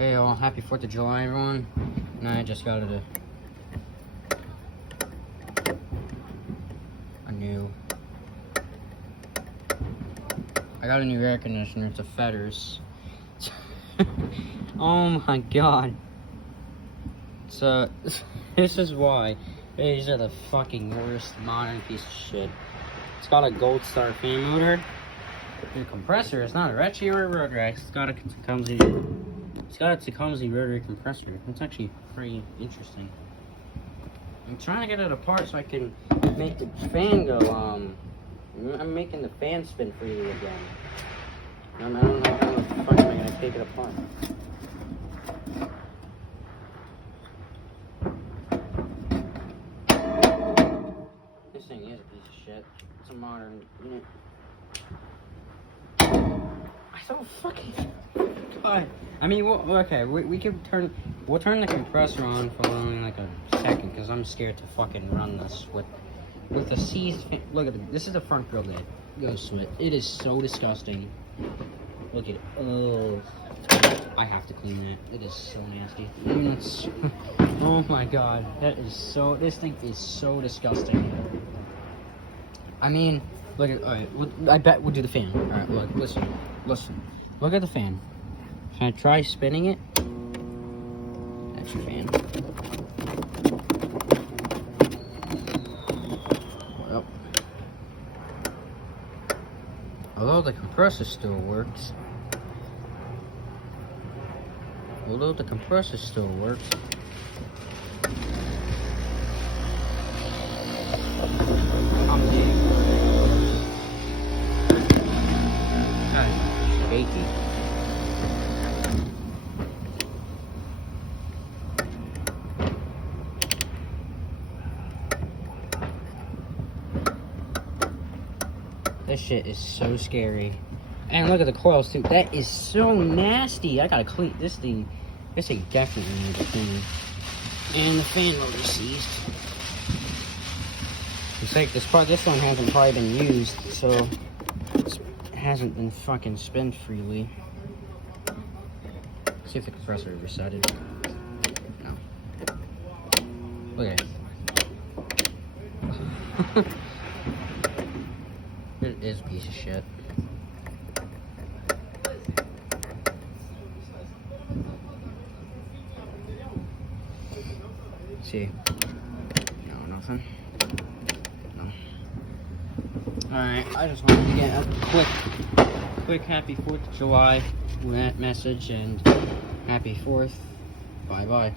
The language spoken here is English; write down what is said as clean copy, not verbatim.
Hey all, happy 4th of July everyone. And I just got a new air conditioner. It's a Fetters. Oh my god. So this is why these are the fucking worst modern piece of shit. It's got a Gold Star fan motor. The compressor is not a Retchi or a Rotor. It's got a Tecumseh rotary compressor. It's actually pretty interesting. I'm trying to get it apart so I can make the fan go, I'm making the fan spin freely again. I don't know how the fuck am I gonna take it apart. This thing is a piece of shit. It's a modern unit. I don't fucking... God. I mean, okay, we'll turn the compressor on for only like a second, because I'm scared to fucking run this with the seized fan. Look at it. This is the front grill that goes to it. It is so disgusting. Look at it. Oh, I have to clean it. It is so nasty. Oh my god, this thing is so disgusting. I mean, look at, alright, I bet we'll do the fan. Alright, look, listen. Look at the fan. Can I try spinning it? That's your fan. Well, although the compressor still works. I'm getting shaky. This shit is so scary. And look at the coils too. That is so nasty. I gotta clean this thing. This thing definitely needs a clean. And the fan motor seized. It's like this one hasn't probably been used, so it hasn't been fucking spun freely. See if the compressor resetted. No. Look at it. It is a piece of shit. See? No, nothing. No. Alright, I just wanted to get a quick happy 4th of July with that message, and happy 4th. Bye-bye.